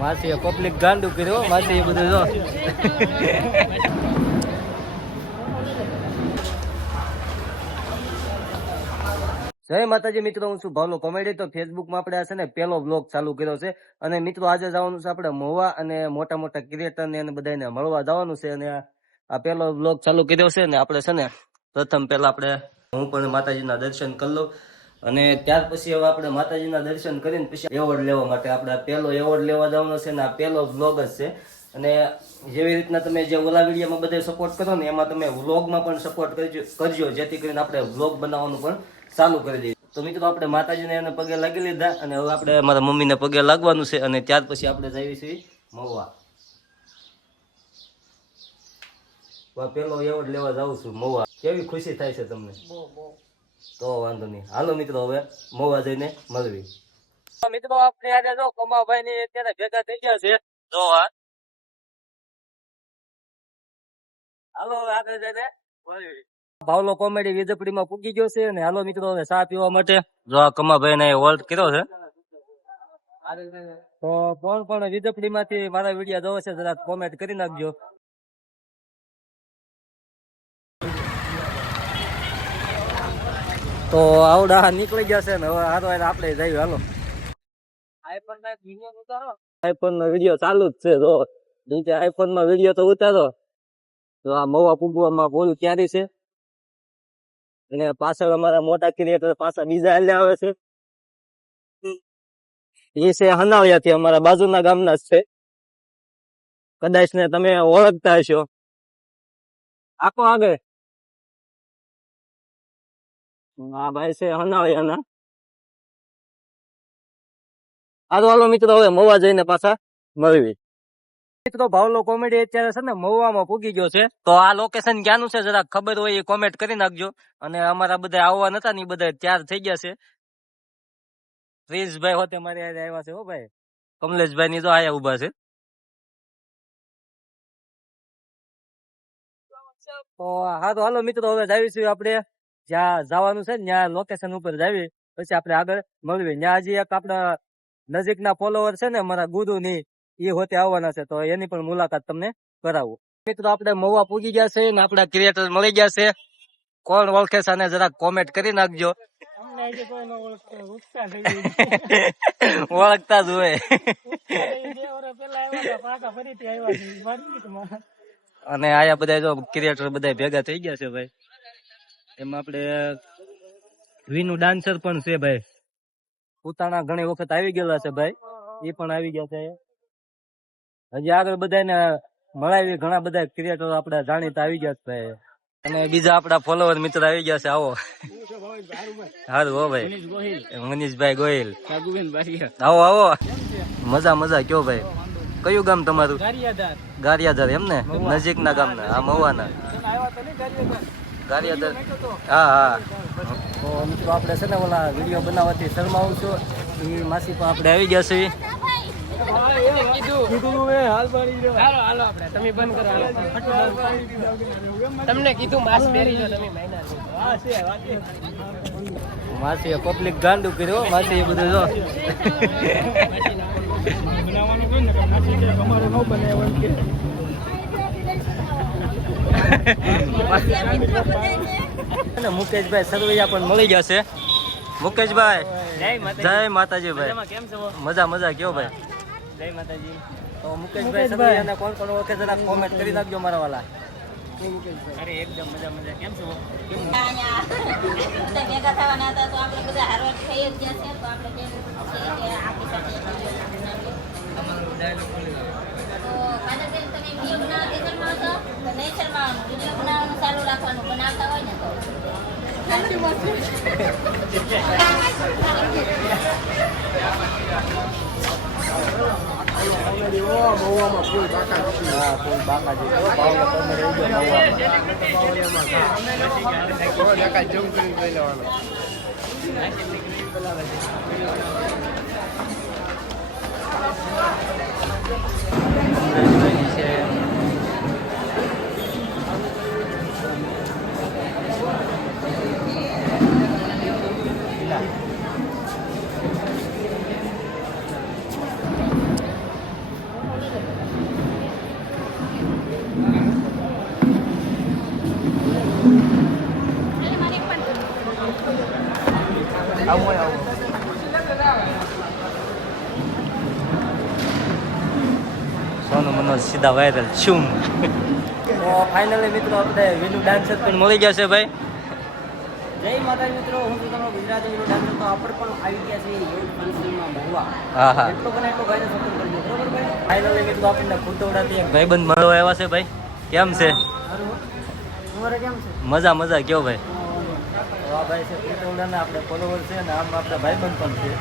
માસી પબ્લિક ગાંડું કર્યો માસી એ બધું જો જય માતાજી મિત્રો, હું છું ભાવલો કોમેડી. તો ફેસબુકમાં આપણે છે ને પેલો બ્લોગ ચાલુ કર્યો છે અને મિત્રો આજે જવાનું છે આપણે મહુવા અને મોટા મોટા ક્રિએટર ને બધાને મળવા જવાનું છે અને આ પેલો બ્લોગ ચાલુ કર્યો છે ને આપણે છે ને પ્રથમ પેલા આપણે હું પણ માતાજીના દર્શન કરી લઉં અને ત્યાર પછી હવે આપણે માતાજીના દર્શન કરીને પછી એવોર્ડ લેવા માટે આપણે પેલો એવોર્ડ લેવા જવાનો છે ને આ પેલો વ્લોગ જ છે. અને જેવી રીતના તમે જે ઓલા વિડીયોમાં બધા સપોર્ટ કરો ને એમાં તમે વ્લોગમાં પણ સપોર્ટ કરજો જેથી કરીને આપણે વ્લોગ બનાવવાનું પણ ચાલુ કરી દઈએ. તો મિત્રો આપણે માતાજીને એને પગે લાગી લીધા અને હવે આપણે મારા મમ્મીને પગે લાગવાનું છે અને ત્યાર પછી આપણે જઈએ છીએ મહુવા. પેલો એવોર્ડ લેવા જાઉં છું મહુવા. કેવી ખુશી થાય છે તમને? તો વાંધો નહીં, હાલો મિત્રો હવે મહુવા જઈને મળવી. મિત્રો આપણે આજે જો કમાભાઈ ની અત્યારે ભેગા થઈ ગયા છે. જો હાલો આગળ જઈને મળવી. ભાવલો કોમેડી વિજપડીમાં પૂગી ગયો છે અને હાલો મિત્રો હવે ચા પીવા માટે જો આ કમાભાઈ ને હોલ્ડ કર્યો છે. તો કોણ પણ વિજપડી માંથી મારા વિડીયો જોવે છે જરા કોમેન્ટ કરી નાખજો. તો આવડા નીકળી ગયા છે ને હવે હારો આપણે જઈએ. હાલો આઈફોન નો વિડીયો ચાલુ જ છે. જો નીચે આઈફોન માં વિડીયો તો ઉતારો. તો આ મહુવા પૂગવામાં બોલું ક્યારે છે અને પાછળ અમારા મોટા ક્રિએટર પાછા બીજા હાલ્યા આવે છે. એ છે હનાવયા થી અમારા બાજુના ગામના જ છે. કદાચ ને તમે ઓળખતા હશો. આખો આગળ હા ભાઈ છે હનાવયાના. હાલો મિત્રો હવે મહુવા જઈને પાછા મળવી. મિત્રો ભાવલો કોમેડી અત્યારે છે ને મહુવામાં પૂગી ગયો છે. તો આ લોકેશન ક્યાંનું છે જરા ખબર હોય એ કોમેન્ટ કરી નાખજો. અને અમારા બધા આવવા નતા ને બધા તૈયાર થઈ ગયા છે. પ્રિન્સભાઈ હોતે મારી આવ્યા છે. હો ભાઈ કમલેશભાઈ ની તો આયા ઉભા છે. તો હાલો મિત્રો હવે જાવીશું આપણે જ્યાં જવાનું છે ને ત્યાં લોકેશન ઉપર જાવી પછી આપણે આગળ મળવી. ત્યાં હજી એક આપણા નજીકના ફોલોવર છે ને અમારા ગુરુ ની એ હોતે આવવાના છે. તો એની પણ મુલાકાત તમને કરાવું. મિત્રો આપણે મહુવા પૂગી ગયા છે ને આપણા ક્રિએટર મળી ગયા છે. કોણ ઓળખે છે અને જરાક કોમેન્ટ કરી નાખજો. ઓળખતા જ હોય. અને આયા બધા જો ક્રિએટર બધા ભેગા થઈ ગયા છે ભાઈ. એમાં આપણે વિનુ ડાન્સર પણ છે ભાઈ. ઉતાણા ઘણી વખત આવી ગયેલા છે ભાઈ. એ પણ આવી ગયા છે. હજી આગળ બધાને મળાવી ઘણા બધા ક્રિએટરો આપડા જાણીતા આવી ગયા છે અને બીજા આપડા ફોલોવર મિત્ર આવી ગયા છે. આવો હારું હો ભાઈ મનીષભાઈ ગોહિલ. આવો આવો મજા કયો ભાઈ. કયું ગામ તમારું? ગારિયાધાર. એમ ને નજીક ના ગામ ના આ મહુવાના ગારિયાધાર. હા તો મિત્રો આપણે છે ને ઓલા વિડીયો બનાવવાથી શરમાવું છું. એ માસી પણ આપણે આવી ગયા છે. તમને કીધું માસી પબ્લિક ગાંડું કર્યો માસી એ બધું જો મુકેશભાઈ સરવૈયા પણ મળી જશે. મુકેશભાઈ જય માતાજી ભાઈ. મજા કયો ભાઈ? જય માતાજી. તો મુકેશભાઈ સરવૈયાને કોણ કોણ ઓળખે જરા કોમેન્ટ કરી નાખજો મારા વાલા. અરે એકદમ મજા કેમ છો? ભેગા થવાના હતા તો આપણે બધા હારવાર થઈ જ ગયા છે. તો આપણે આપણી સાથે તો કાદરબેન તમે વિડીયો બનાવવા નેચરમાં આવશો તો નેચરમાં વિડીયો બનાવવાનું ચાલુ રાખવાનું. બનાવતા હોય ને તો નો સીધા વાયરલ શું. તો ફાઇનલી મિત્રો આપણે વિનુ ડાન્સર પણ મળી ગયા છે ભાઈ. જય માતાજી મિત્રો, હું છું તમારો ગુજરાતી વિડીયો ડાન્સર. તો આપણે પણ આવી ગયા છીએ યુથ ફંક્શનમાં મહુવા. હા હા એટલો પણ એટલો ભાઈને સપોર્ટ કરજો, બરોબર ભાઈ? ફાઇનલી મિત્રો આપણને ખુટવડાથી એક ભાઈબંધ મળવા આવ્યા છે ભાઈ. કેમ છે? તમારે કેમ છે? મજા મજા કયો ભાઈ? તો આ ભાઈ છે ખુટવડાના આપણે ફોલોવર છે ને આમ આપણા ભાઈબંધ પણ છે.